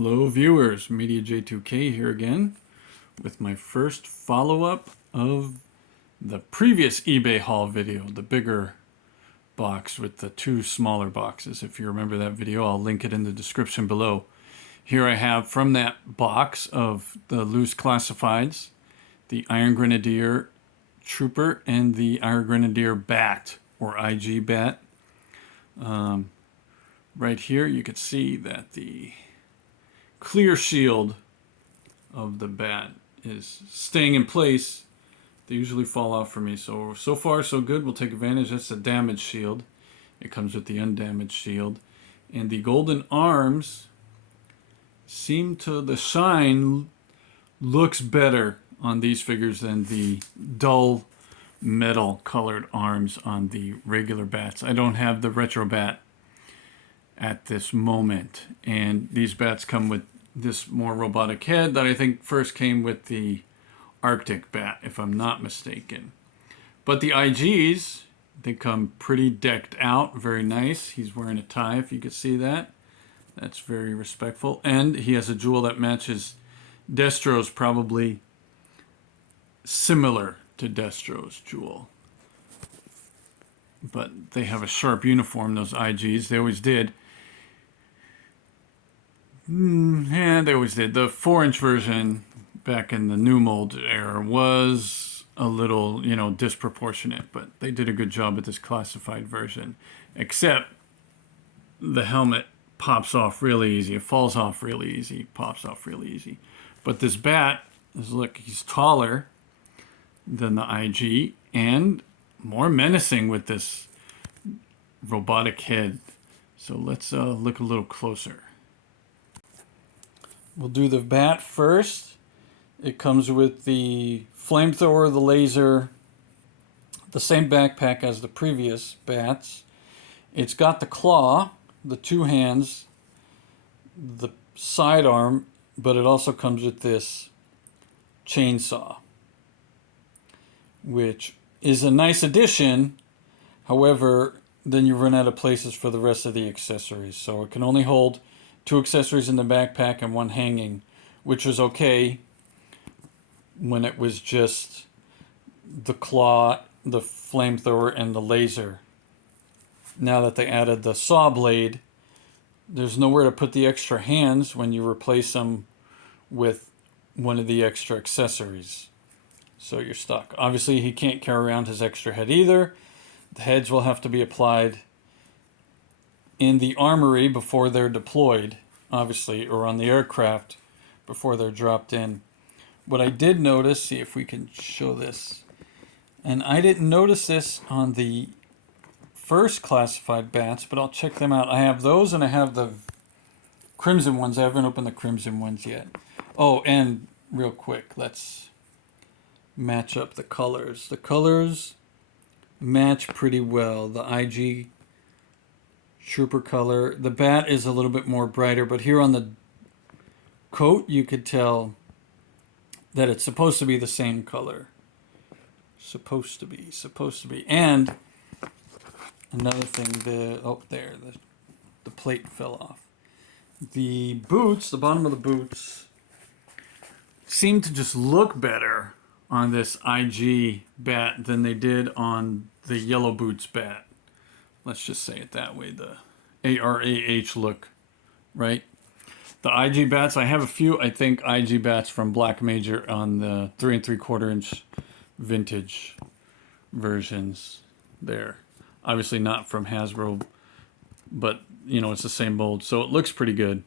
Hello viewers, Media J2K here again with my first follow-up of the previous eBay haul video, the bigger box with the two smaller boxes. If you remember that video, I'll link it in the description below. Here I have from that box of the loose classifieds, the Iron Grenadier Trooper and the Iron Grenadier B.A.T or IG B.A.T. Right here you can see that the clear shield of the bat is staying in place. They usually fall off for me, so far so good. We'll take advantage. That's the damaged shield. It comes with the undamaged shield, and the golden arms seem to, the shine looks better on these figures than the dull metal colored arms on the regular bats. I don't have the retro bat at this moment, and these bats come with this more robotic head that I think first came with the Arctic bat, if I'm not mistaken. But the IGs, they come pretty decked out, very nice. He's wearing a tie, if you could see that. That's very respectful. And he has a jewel that matches Destro's, probably similar to Destro's jewel. But they have a sharp uniform, those IGs. They always did. Yeah, they always did. The 4-inch version back in the new mold era was a little, disproportionate, but they did a good job with this classified version. Except the helmet pops off really easy. It falls off really easy, pops off really easy. But this bat, look, he's taller than the IG and more menacing with this robotic head. So let's look a little closer. We'll do the bat first. It comes with the flamethrower, the laser, the same backpack as the previous bats. It's got the claw, the two hands, the sidearm, but it also comes with this chainsaw, which is a nice addition. However, then you run out of places for the rest of the accessories. So it can only hold 2 accessories in the backpack and 1 hanging, which was okay when it was just the claw, the flamethrower, and the laser. Now that they added the saw blade, there's nowhere to put the extra hands when you replace them with one of the extra accessories. So you're stuck. Obviously, he can't carry around his extra head either. The heads will have to be applied in the armory before they're deployed, obviously, or on the aircraft before they're dropped in. What I did notice, see if we can show this, and I didn't notice this on the first classified bats, but I'll check them out. I have those and I have the crimson ones. I haven't opened the crimson ones yet. Oh, and real quick, let's match up the colors. The colors match pretty well. The IG Trooper color. The bat is a little bit more brighter, but here on the coat you could tell that it's supposed to be the same color. Supposed to be. And another thing, the plate fell off. The boots, the bottom of the boots, seem to just look better on this IG bat than they did on the yellow boots bat. Let's just say it that way, the ARAH look, right? The IG bats, I have a few, I think, IG bats from Black Major on the 3 3/4 inch vintage versions there. Obviously not from Hasbro, but, it's the same mold, so it looks pretty good.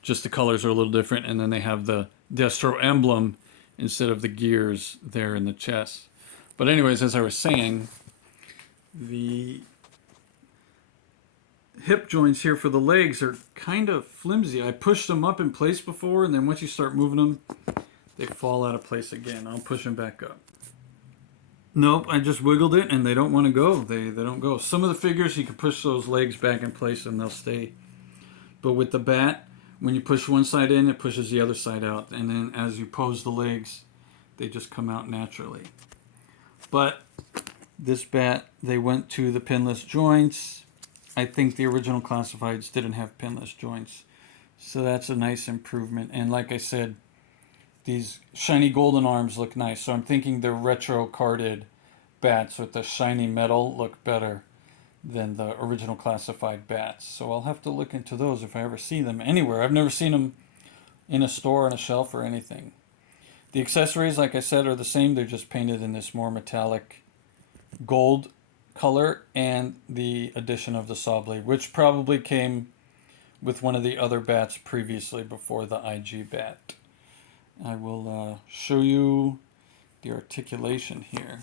Just the colors are a little different, and then they have the Destro emblem instead of the gears there in the chest. But anyways, as I was saying, the hip joints here for the legs are kind of flimsy. I pushed them up in place before, and then once you start moving them, they fall out of place again. I'll push them back up. Nope, I just wiggled it, and they don't want to go. They don't go. Some of the figures, you can push those legs back in place, and they'll stay. But with the bat, when you push one side in, it pushes the other side out. And then as you pose the legs, they just come out naturally. But this bat, they went to the pinless joints. I think the original classifieds didn't have pinless joints. So that's a nice improvement. And like I said, these shiny golden arms look nice. So I'm thinking the retro carded bats with the shiny metal look better than the original classified bats. So I'll have to look into those if I ever see them anywhere. I've never seen them in a store, on a shelf, or anything. The accessories, like I said, are the same. They're just painted in this more metallic gold color, and the addition of the saw blade, which probably came with one of the other bats previously before the IG bat. I will show you the articulation here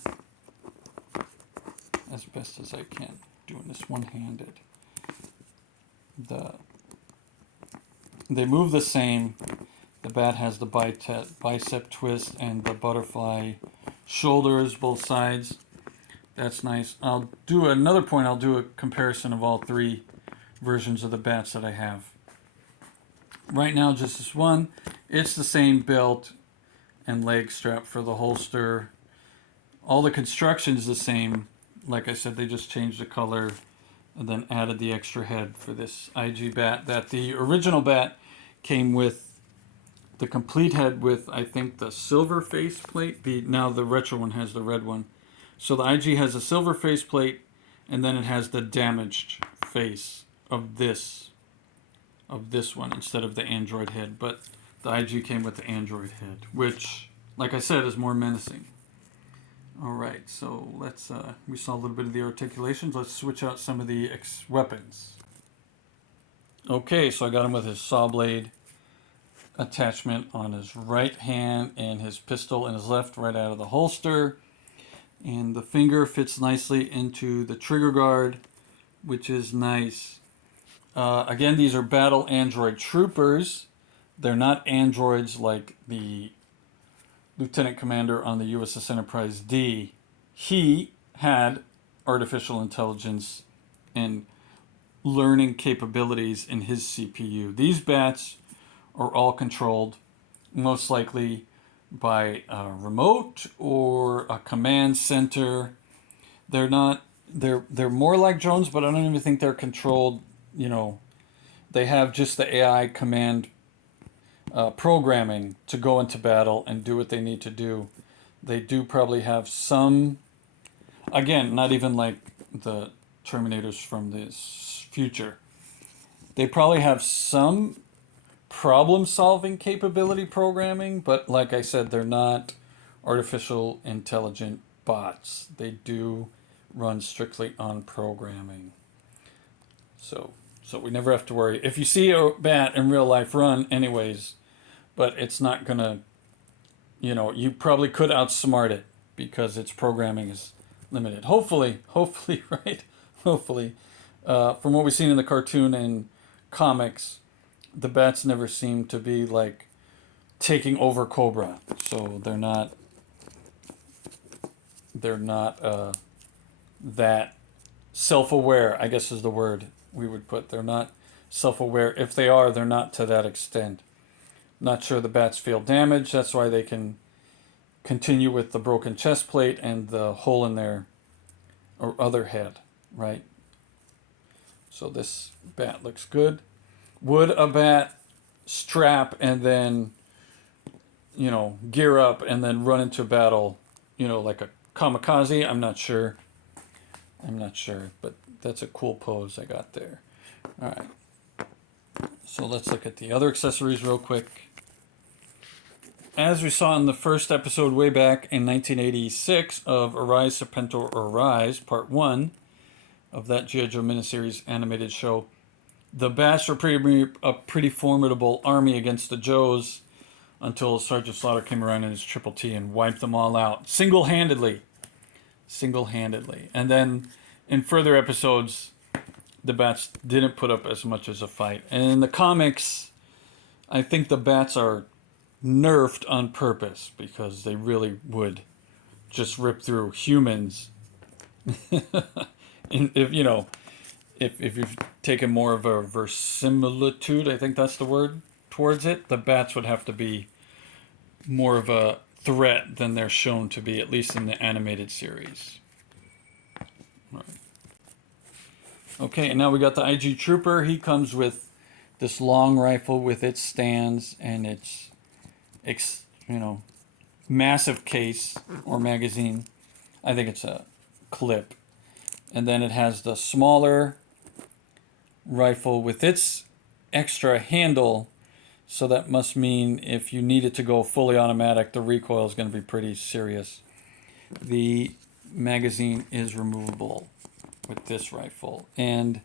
as best as I can, doing this one-handed. They move the same. The bat has the bicep twist and the butterfly shoulders, both sides. That's nice. I'll do another point. I'll do a comparison of all three versions of the bats that I have. Right now, just this one. It's the same belt and leg strap for the holster. All the construction's the same. Like I said, they just changed the color and then added the extra head for this IG bat. That the original bat came with the complete head with, I think, the silver faceplate. Now the retro one has the red one. So the IG has a silver faceplate, and then it has the damaged face of this one instead of the Android head. But the IG came with the Android head, which, like I said, is more menacing. All right, so let's, we saw a little bit of the articulations. Let's switch out some of the weapons. Okay, so I got him with his saw blade attachment on his right hand and his pistol in his left, right out of the holster. And the finger fits nicely into the trigger guard, which is nice. Again, these are battle android troopers. They're not androids like the Lieutenant Commander on the USS Enterprise D. He had artificial intelligence and learning capabilities in his CPU. These bats are all controlled, most likely by a remote or a command center. They're not. They're more like drones, but I don't even think they're controlled. You know, they have just the AI command programming to go into battle and do what they need to do. They do probably have some, again, not even like the Terminators from this future. They probably have some problem-solving capability programming, but like I said, they're not artificial intelligent bots. They do run strictly on programming. So we never have to worry. If you see a bat in real life, run anyways, but it's not gonna, you know, you probably could outsmart it because its programming is limited. Hopefully, right? Hopefully. From what we've seen in the cartoon and comics, the bats never seem to be like taking over Cobra. So they're not that self-aware, I guess is the word we would put. They're not self-aware. If they are, they're not to that extent. Not sure the bats feel damage. That's why they can continue with the broken chest plate and the hole in their or other head, right? So this bat looks good. Would a bat strap and then, you know, gear up and then run into battle, you know, like a kamikaze? I'm not sure. But that's a cool pose I got there. All right. So let's look at the other accessories real quick. As we saw in the first episode way back in 1986 of Arise, Serpentor, Arise, Part 1 of that G.I. Joe miniseries animated show, the Bats were a pretty formidable army against the Joes until Sergeant Slaughter came around in his Triple T and wiped them all out single-handedly. And then in further episodes, the Bats didn't put up as much as a fight. And in the comics, I think the Bats are nerfed on purpose because they really would just rip through humans. If you know, if you've taken more of a verisimilitude, I think that's the word, towards it, the Bats would have to be more of a threat than they're shown to be, at least in the animated series. All right. Okay, and now we got the IG Trooper. He comes with this long rifle with its stands and its, massive case or magazine. I think it's a clip. And then it has the smaller rifle with its extra handle. So that must mean if you need it to go fully automatic, the recoil is going to be pretty serious. The magazine is removable with this rifle, and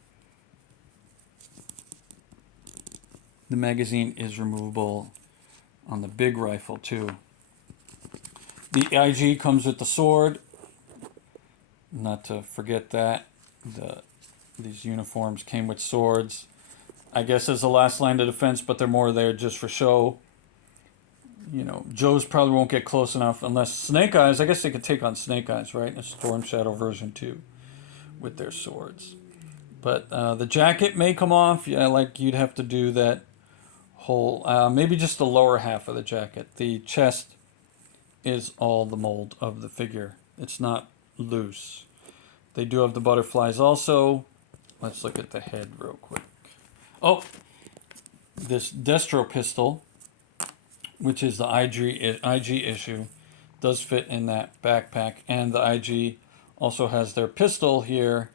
the magazine is removable on the big rifle too. The IG comes with the sword, not to forget that. These uniforms came with swords, I guess as the last line of defense, but they're more there just for show. Joes probably won't get close enough unless Snake Eyes, I guess they could take on Snake Eyes, right? In a Storm Shadow version 2 with their swords. But the jacket may come off. Yeah, like you'd have to do that whole, maybe just the lower half of the jacket. The chest is all the mold of the figure. It's not loose. They do have the butterflies also. Let's look at the head real quick. Oh, this Destro pistol, which is the IG issue, does fit in that backpack. And the IG also has their pistol here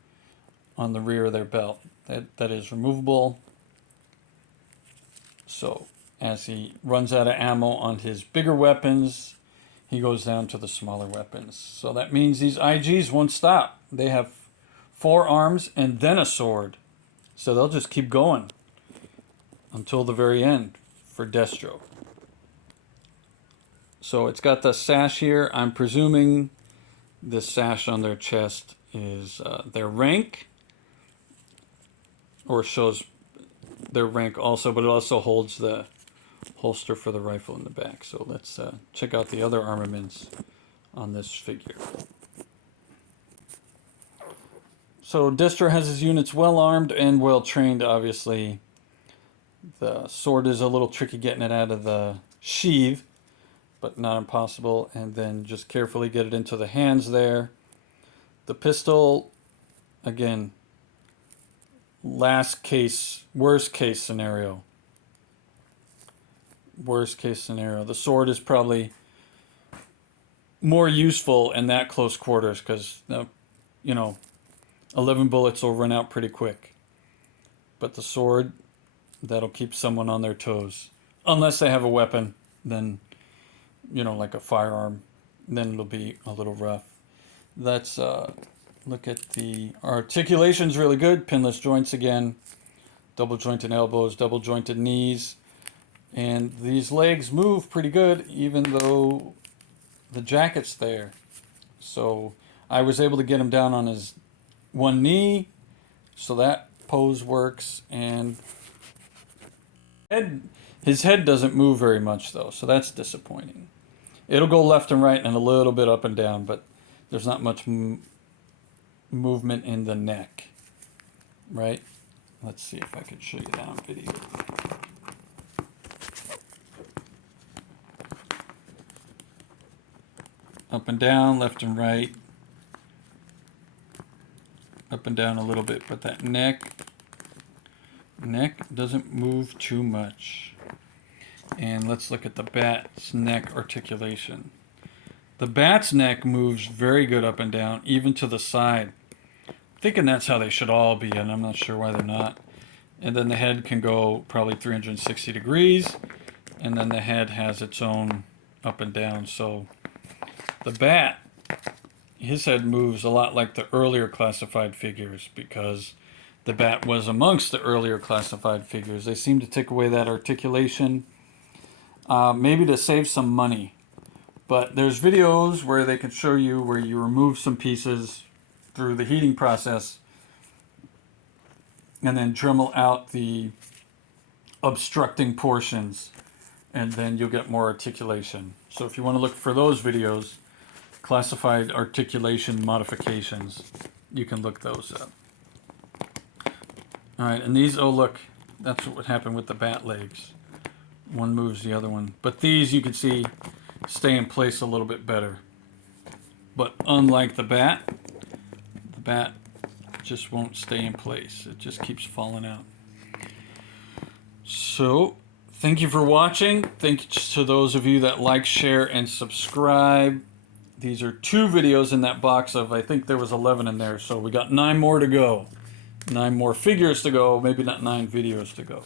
on the rear of their belt. That is removable. So as he runs out of ammo on his bigger weapons, he goes down to the smaller weapons. So that means these IGs won't stop. They have 4 arms and then a sword. So they'll just keep going until the very end for Destro. So it's got the sash here. I'm presuming this sash on their chest is their rank, or shows their rank also, but it also holds the holster for the rifle in the back. So let's check out the other armaments on this figure. So Destro has his units well armed and well trained, obviously. The sword is a little tricky getting it out of the sheath, but not impossible. And then just carefully get it into the hands there. The pistol, again, worst case scenario. Worst case scenario. The sword is probably more useful in that close quarters because, 11 bullets will run out pretty quick. But the sword, that'll keep someone on their toes. Unless they have a weapon, then, like a firearm, then it'll be a little rough. Let's look at the articulation's really good. Pinless joints again. Double jointed elbows, double jointed knees. And these legs move pretty good, even though the jacket's there. So I was able to get him down on his one knee, so that pose works. And his head doesn't move very much, though, so that's disappointing. It'll go left and right and a little bit up and down, but there's not much movement in the neck, right? Let's see if I can show you that on video. Up and down, left and right. Up and down a little bit, but that neck doesn't move too much. And let's look at the Bat's neck articulation. The Bat's neck moves very good up and down, even to the side. I'm thinking that's how they should all be, and I'm not sure why they're not. And then the head can go probably 360 degrees, and then the head has its own up and down. So the Bat, his head moves a lot like the earlier classified figures, because the Bat was amongst the earlier classified figures. They seem to take away that articulation, maybe to save some money. But there's videos where they can show you where you remove some pieces through the heating process and then Dremel out the obstructing portions, and then you'll get more articulation. So if you want to look for those videos, classified articulation modifications, you can look those up. Alright, and these, oh look, that's what would happen with the Bat legs. One moves the other one. But these, you can see, stay in place a little bit better. But unlike the Bat just won't stay in place. It just keeps falling out. So, thank you for watching. Thank you to those of you that like, share, and subscribe. These are 2 videos in that box of, I think there was 11 in there, so we got 9 more to go. 9 more figures to go, maybe not 9 videos to go.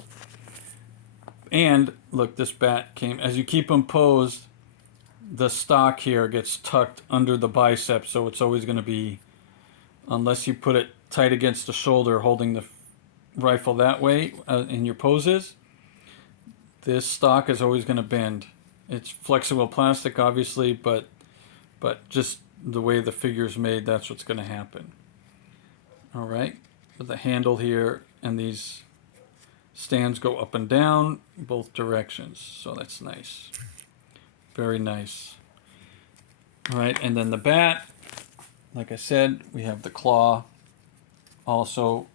And, look, this bat came, as you keep them posed, the stock here gets tucked under the bicep, so it's always going to be, unless you put it tight against the shoulder holding the rifle that way in your poses, this stock is always going to bend. It's flexible plastic, obviously, but just the way the figure's made, that's what's going to happen. All right, with the handle here, and these stands go up and down both directions, so that's nice. Very nice. All right, and then the bat, like I said, we have the claw also,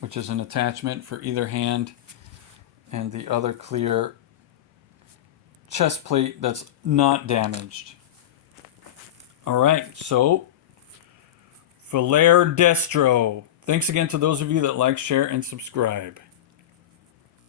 which is an attachment for either hand, and the other clear chest plate that's not damaged. All right, so for Laird Destro, thanks again to those of you that like, share, and subscribe.